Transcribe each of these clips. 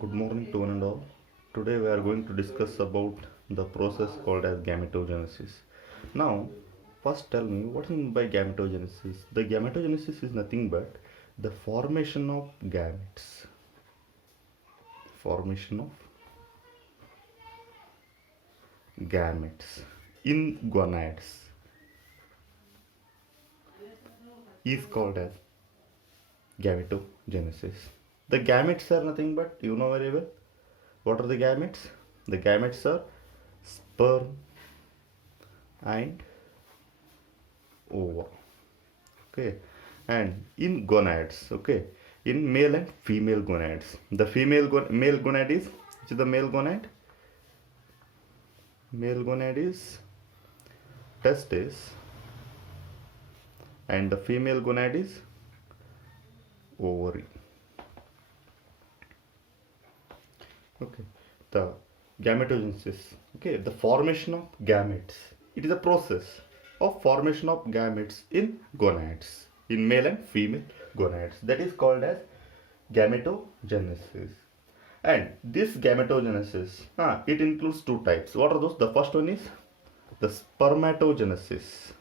Good morning to one and all. Today we are going to discuss about the process called as gametogenesis. Now, first tell me what is meant by gametogenesis. The gametogenesis is nothing but the formation of gametes. Formation of gametes in gonads is called as gametogenesis. The gametes are nothing but you know very well. What are the gametes? The gametes are sperm and ova. Okay, and in gonads. Okay, in male and female gonads. The male gonad is, which is the male gonad? Male gonad is testis, and the female gonad is ovary. Okay, the gametogenesis. Okay, the formation of gametes. It is a process of formation of gametes in gonads, in male and female gonads. That is called as gametogenesis. And this gametogenesis, it includes two types. What are those? The first one is the spermatogenesis.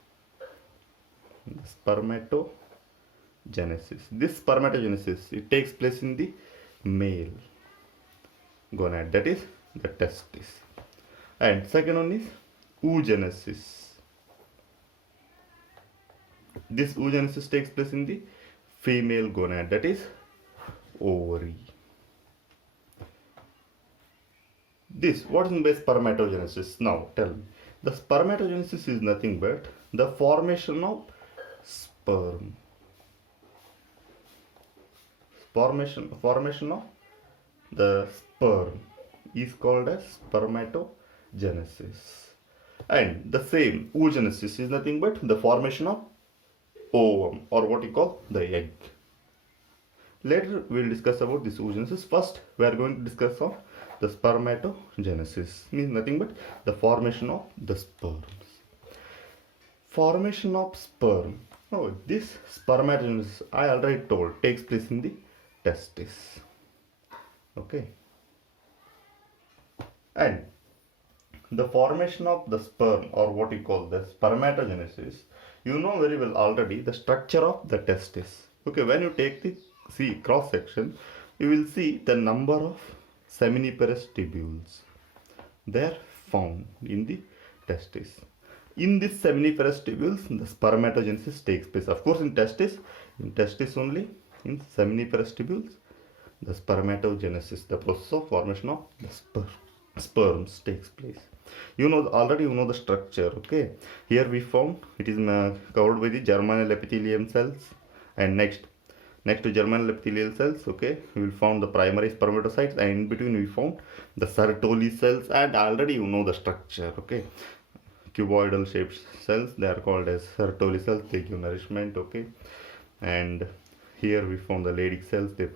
Spermatogenesis. This spermatogenesis, it takes place in the male gonad, that is the testis. And second one is oogenesis. This oogenesis takes place in the female gonad, that is ovary. This, what is meant by spermatogenesis? Now tell me. The spermatogenesis is nothing but the formation of sperm. Formation of the sperm is called as spermatogenesis. And the same oogenesis is nothing but the formation of ovum, or what you call the egg. Later we will discuss about this oogenesis. First we are going to discuss of the spermatogenesis. Means nothing but the formation of the sperms. Formation of sperm. Oh, this spermatogenesis, I already told, takes place in the testis. Okay, and the formation of the sperm, or what you call the spermatogenesis, you know very well already the structure of the testis. Okay, when you take the cross section, you will see the number of seminiferous tubules. They are found in the testis. In this seminiferous tubules, the spermatogenesis takes place. Of course, in testis only, in seminiferous tubules, the spermatogenesis, the process of formation of the sperms takes place. You know already, you know the structure. Okay, here we found it is covered by the germinal epithelium cells, and next to germinal epithelial cells, okay, we will found the primary spermatocytes, and in between we found the Sertoli cells, and already you know the structure. Okay, cuboidal shaped cells, they are called as Sertoli cells. They give nourishment. Okay, and here we found the Leydig cells. They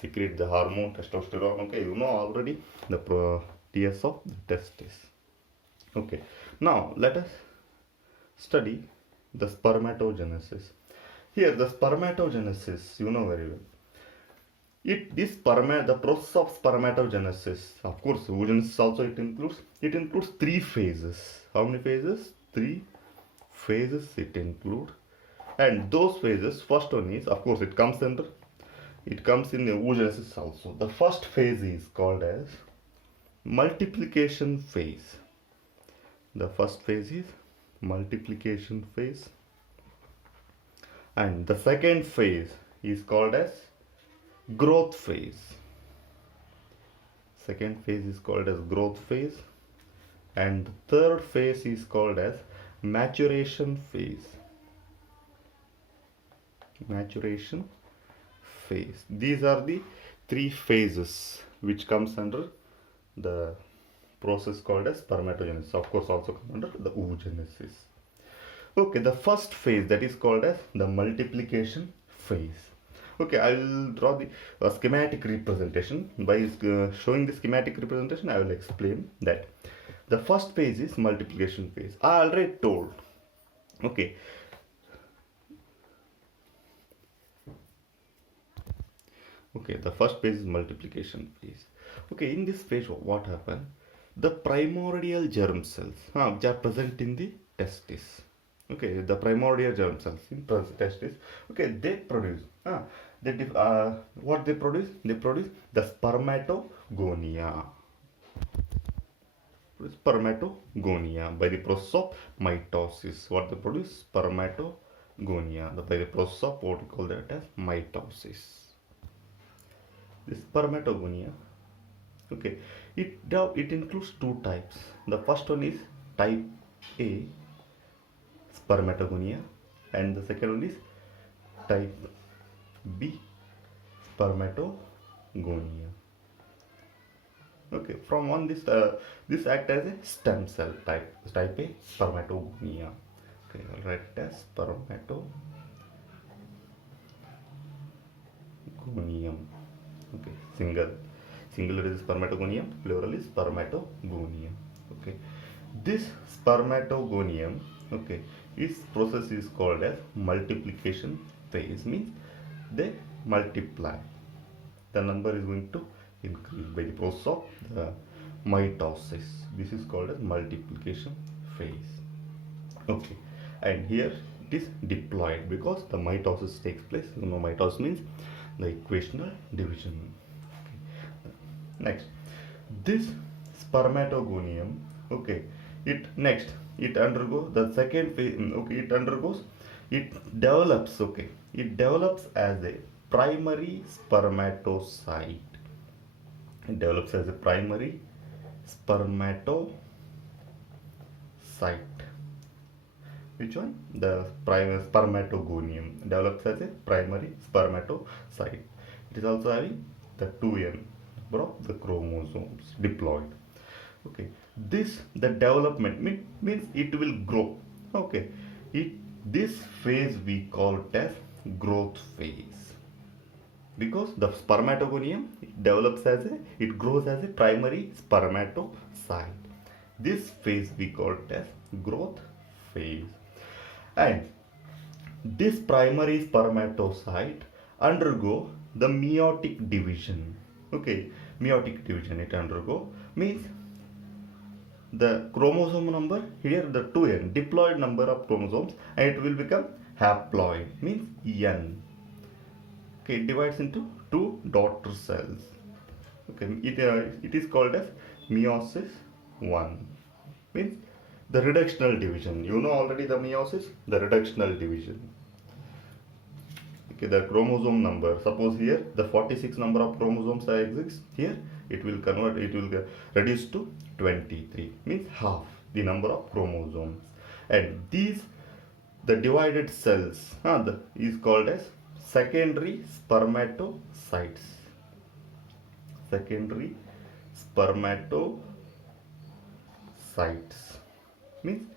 secrete the hormone testosterone. Okay, you know already the TS of the testis. Okay, now let us study the spermatogenesis. Here the spermatogenesis, you know very well. The process of spermatogenesis, of course, oogenesis also it includes three phases. How many phases? Three phases it includes. And those phases, first one is, of course, it comes in the oogenesis also. The first phase is called as multiplication phase. The first phase is multiplication phase, and the second phase is called as growth phase. Second phase is called as growth phase, and the third phase is called as maturation phase. Maturation phase. These are the three phases which comes under the process called as spermatogenesis. Of course, also come under the oogenesis. Okay, the first phase, that is called as the multiplication phase. Okay, I will draw the schematic representation. By showing the schematic representation, I will explain that the first phase is multiplication phase. I already told. Okay, Okay, the first phase is multiplication phase. Okay, in this phase, what happens? The primordial germ cells, which are present in the testis. Okay, the primordial germ cells in testis. Okay, they produce. What they produce? They produce the spermatogonia. Spermatogonia by the process of mitosis. What they produce? Spermatogonia by the process of what we call that as mitosis. This spermatogonia, okay, it includes two types. The first one is type A spermatogonia, and the second one is type B spermatogonia. Okay, from one this act as a stem cell type A spermatogonia. Okay, I'll write it as spermatogonium. Okay, singular is spermatogonium, plural is spermatogonium. Okay, this spermatogonium, okay, its process is called as multiplication phase. Means they multiply, the number is going to increase by the process of the mitosis. This is called as multiplication phase. Okay, and here it is diploid because the mitosis takes place. You know, mitosis means the equational division. Okay. Next, this spermatogonium, okay, it undergoes the second phase. Okay, it develops as a primary spermatocyte. It develops as a primary spermatocyte. Which one? The primary spermatogonium develops as a primary spermatocyte. It is also having the 2n number of the chromosomes diploid. Okay, the development means it will grow. Okay, this phase we call it as growth phase, because the spermatogonium it grows as a primary spermatocyte. This phase we call it as growth phase, and this primary spermatocyte undergo the meiotic division. Okay, meiotic division it undergo means the chromosome number here, the 2n diploid number of chromosomes, and it will become haploid means n. Okay, it divides into two daughter cells. Okay, it is called as meiosis 1 means the reductional division. You know already the meiosis, the reductional division. Okay, the chromosome number, suppose here the 46 number of chromosomes exist, here it will reduce to 23 means half the number of chromosomes, and the divided cells is called as secondary spermatocytes. Secondary spermatocytes means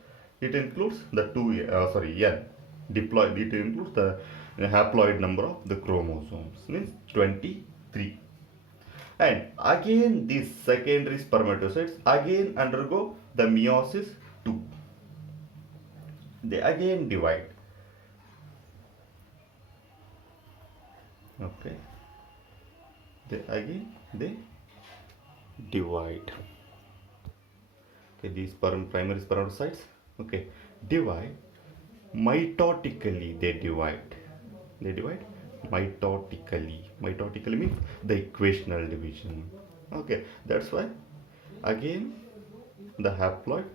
it includes the n diploid. It includes the haploid number of the chromosomes means 23. And again these secondary spermatocytes again undergo the meiosis 2. They again divide. Okay, they divide. Okay, these primary spermatocytes, okay, divide mitotically. They divide mitotically. Mitotically means the equational division. Okay, that's why again the haploid,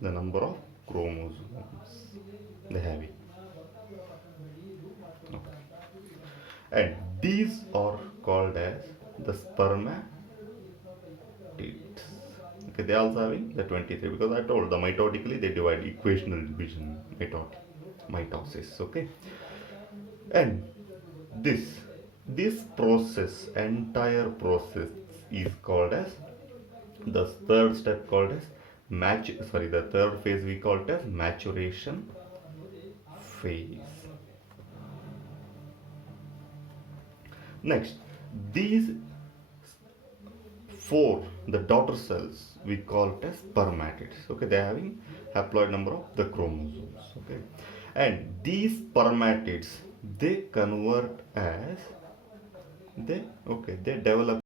the number of chromosomes they have it. Okay. And these are called as the spermatids. Okay, they also having the 23 because I told the mitotically they divide, equational division, mitosis. Okay, and this process, entire process is called as the third step called as the third phase we call it as maturation phase. Next, these the daughter cells we call it as spermatids. Okay, they are having haploid number of the chromosomes. Okay, and these spermatids they convert as they, okay, they develop